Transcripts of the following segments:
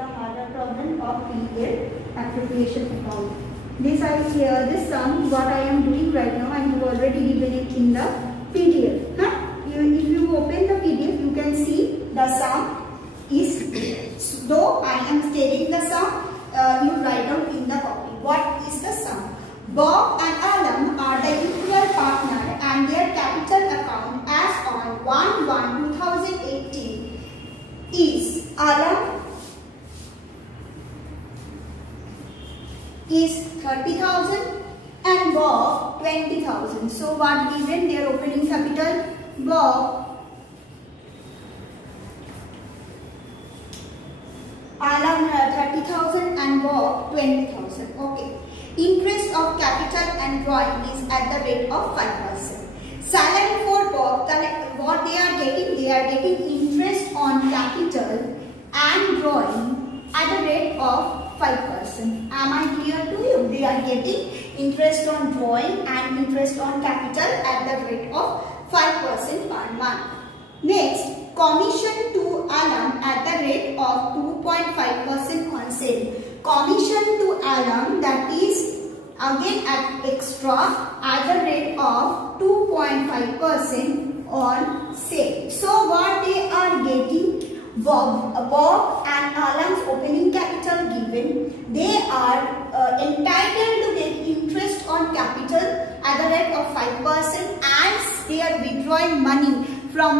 the harder problem of PL appropriation account. This sum what I am doing right now, I have already given it in the PDF. If you open the PDF, you can see the sum is, though I am stating the sum, you write down in the copy. What is the sum? Bob and Alam are the equal partner and their capital account as on 1/1/2018 is Alam is 30,000 and Bob 20,000. So what given their opening capital? Bob, Alam 30,000 and Bob 20,000. Okay. Interest of capital and drawing is at the rate of 5%. Salary for Bob, what they are getting interest on capital and drawing at the rate of 5%. Am I clear to you? They are getting interest on drawing and interest on capital at the rate of 5% per month. Next, commission to Alam at the rate of 2.5% on sale. Commission to Alam, that is again at extra at the rate of 2.5% on sale. So what they are getting, Bob and Alam's opening capital given, they are entitled to get interest on capital at the rate of 5% as they are withdrawing money from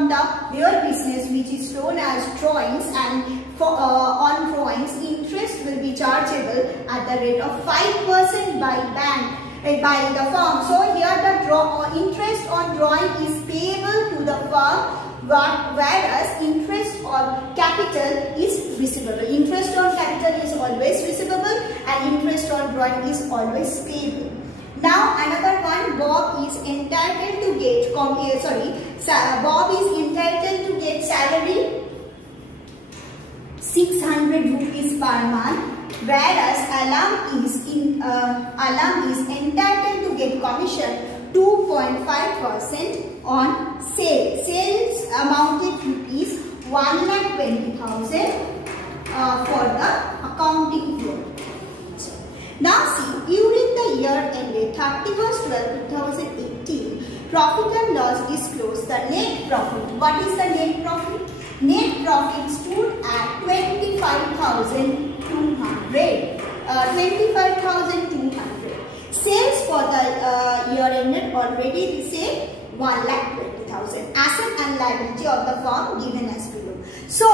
their business, which is known as drawings, and on drawings interest will be chargeable at the rate of 5% by the firm. So here the interest on drawing is payable to the firm, whereas interest on capital is receivable. Interest on capital is always receivable and interest on drawing is always payable. Now another one, Bob is entitled to get salary 600 rupees per month, whereas Alam is entitled to get commission 2.5% on sale. Sales amounted rupees 1,20,000 for the accounting year. Now see, during the year ended 31/12/2018, profit and loss disclosed the net profit. What is the net profit? Net profit stood at 25,200. 25,200. Sales for the year ended already we say 1,20,000. Asset and liability of the firm given as below. So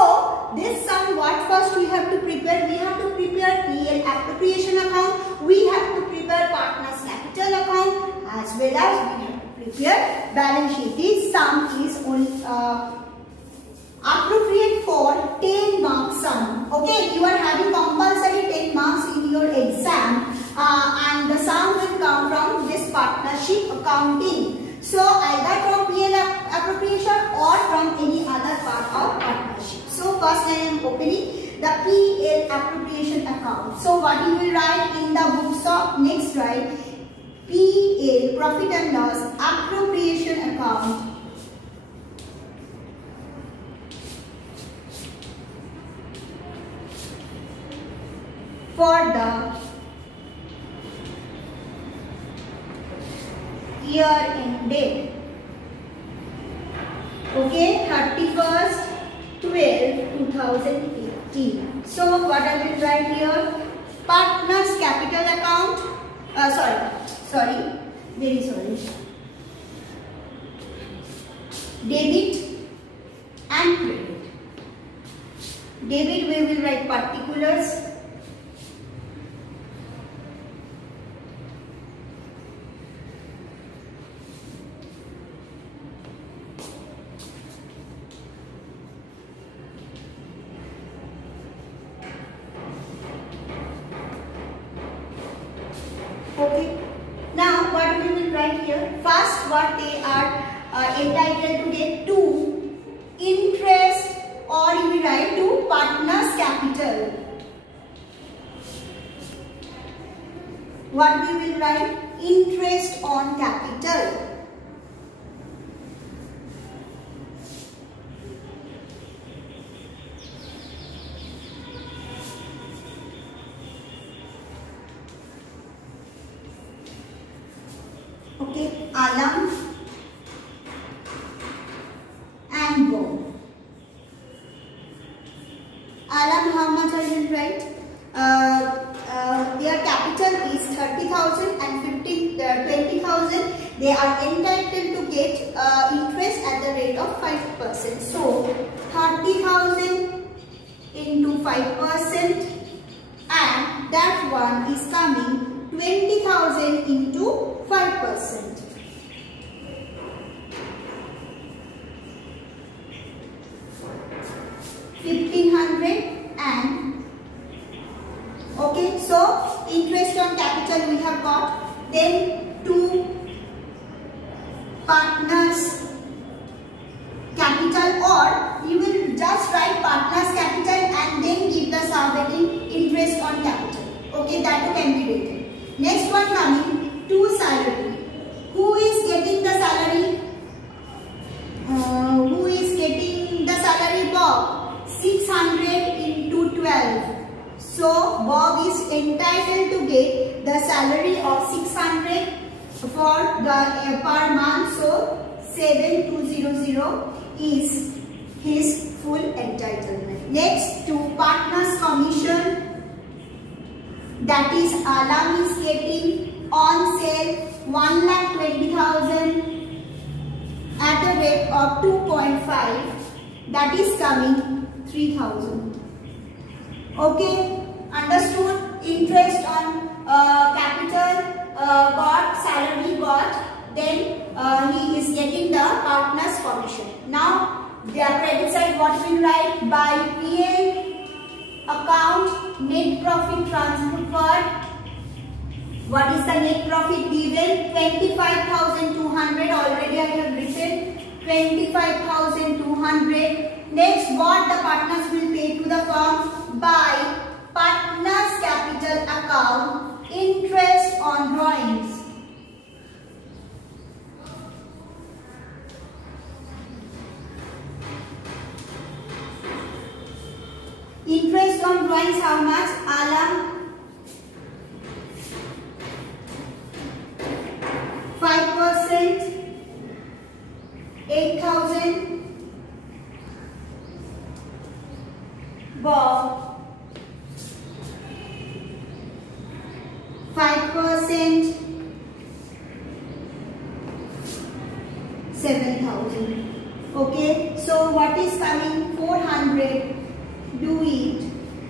this sum, what first we have to prepare? We have to prepare PL appropriation account. We have to prepare partners capital account, as well as we have to prepare balance sheet. This sum is only appropriate for 10 marks sum. Okay, you are having compulsory 10 marks in your exam, and the sum will come from this partnership accounting. So either from PL appropriation or from any other part of partnership. So first I am opening the PL appropriation account. So what you will write in the books of next, write PL, profit and loss appropriation account. For the year ended, okay, 31/12/2018. So what I will write here? Partners capital account. Very sorry. Debit and credit. Debit we will write particulars. Okay. Now what we will write here? First, what they are entitled to get to interest, or you will write to partners capital. What we will write? Interest on capital. Okay, Alam and Bob. Alam, how much I will write? Their capital is 30,000 and 20,000. They are entitled to get interest at the rate of 5%. So 30,000 into 5%, and that one is coming 20,000 into 5%. 1,500 and okay, so interest on capital we have got. Then two partners capital, or you will just write partners capital and then give the subheading interest on capital. Okay, that can be written. Next one coming to salary. Who is getting the salary? Who is getting the salary? Bob. 600 into 12. So Bob is entitled to get the salary of 600 for the per month. So 7200 is his full entitlement. Next, to partners commission, that is Alam is getting on sale 1,20,000 at a rate of 2.5, that is coming 3,000. Okay, understood? Interest on capital got, salary got, then he is getting the partner's commission. Now, the credit side, what we will write? By PL account, net profit transferred. What is the net profit given? 25,200. Already I have written 25,200. Next, what the partners will pay to the firm? By partners capital account, interest on drawings. Interest on drawings, how much? Alam 5%, 8,000. Bob 5%, 7,000. Okay, so what is coming? 400. Do it,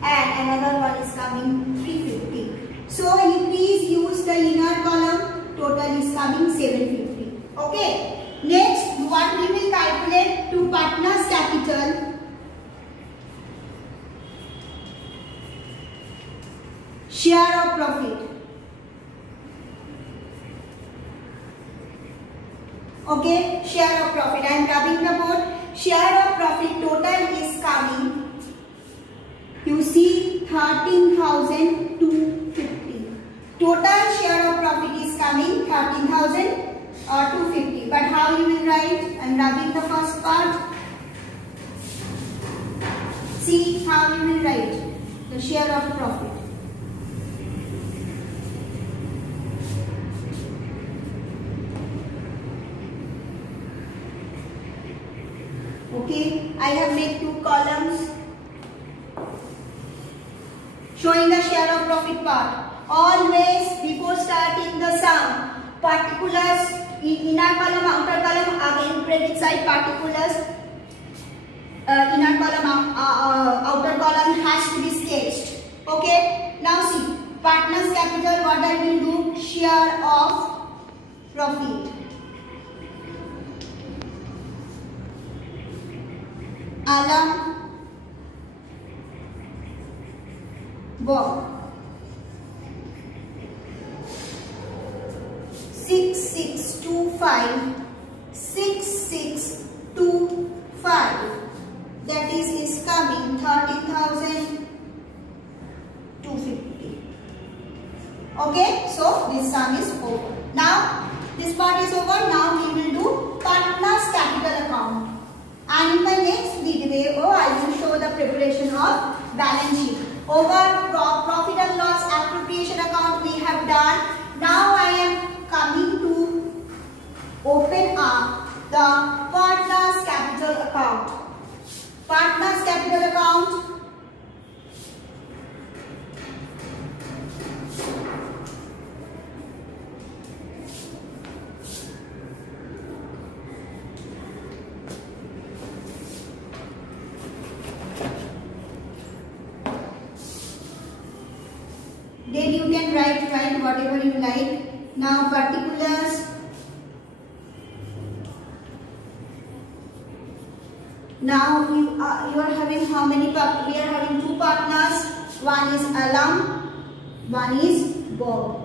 and another one is coming 350. So you please use the inner column. Total is coming 750. Okay. Next, what we will calculate? To partners capital. Share of profit. Okay, share of profit. I am rubbing the board. Share of profit total is coming. You see 13,250. Total share of profit is coming 13,250. But how you will write? I am rubbing the first part. See how you will write the share of profit. Okay, I have made two columns showing the share of profit part. Always before starting the sum, particulars in inner column, outer column, again credit side particulars, inner column, outer column has to be sketched. Okay, now see, partners capital, what I will do? Share of profit. Alam, Bob. 6625, 6625. That is coming 13,250. Okay, so this sum is over. Now this part is over. Now we will do partners capital account. And in the next video, I will show the preparation of balance sheet. Over profit and loss appropriation account we have done. Now I am coming to open up the partner's capital account. Partner's capital account. Then you can write whatever you like. Now particulars. Now you are having how many? We are having two partners. One is Alam, one is Bob.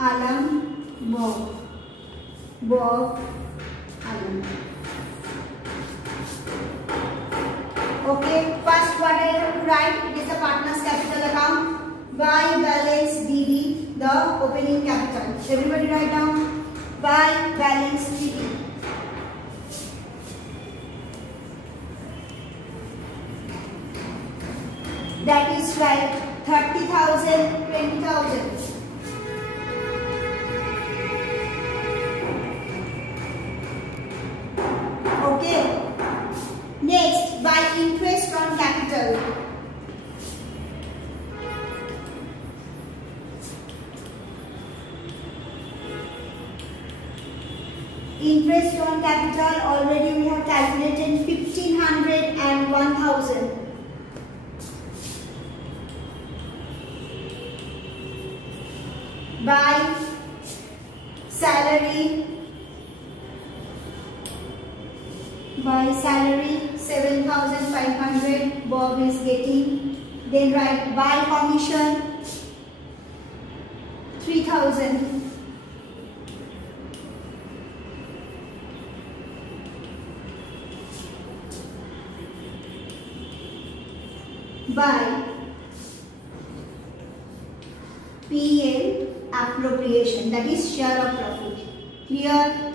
Alam, Bob, Alam. Okay, first what I have to write, it is the partner's capital account. By balance BD, the opening capital. Everybody write down. By balance BD. That is right, 30,000, 20,000. Okay. Next, by interest on capital. Interest on capital, already we have calculated 1,500 and 1,000. By salary. By salary 7,500 Bob is getting. Then write by commission 3,000. By PL appropriation, that is share of profit. Here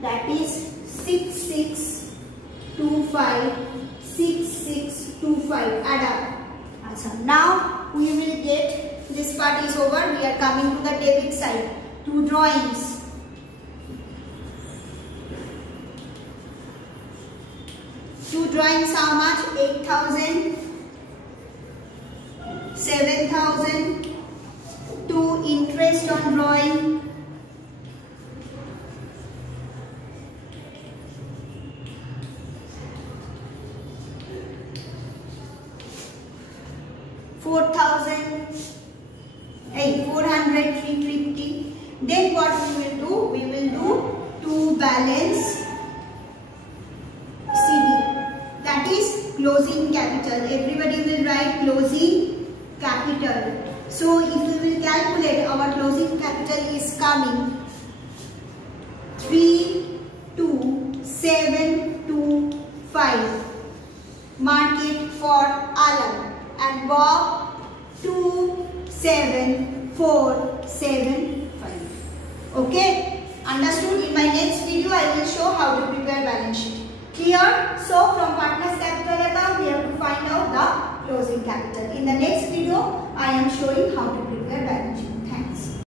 that is 6625, 6625. Add up. Awesome. Now we will get, this part is over. We are coming to the debit side. Two drawings. Two drawings how much? 8,000, 7,000. Two interest on drawing. 4,000, 400, 350. Then what we will do? We will do to balance CD. That is closing capital. Everybody will write closing capital. So if we will calculate, our closing capital is coming 32725. Mark it for Alan. And Bob 27475. Okay, understood? In my next video I will show how to prepare balance sheet. Clear? So from partner's capital account we have to find out the closing capital. In the next video I am showing how to prepare balance sheet.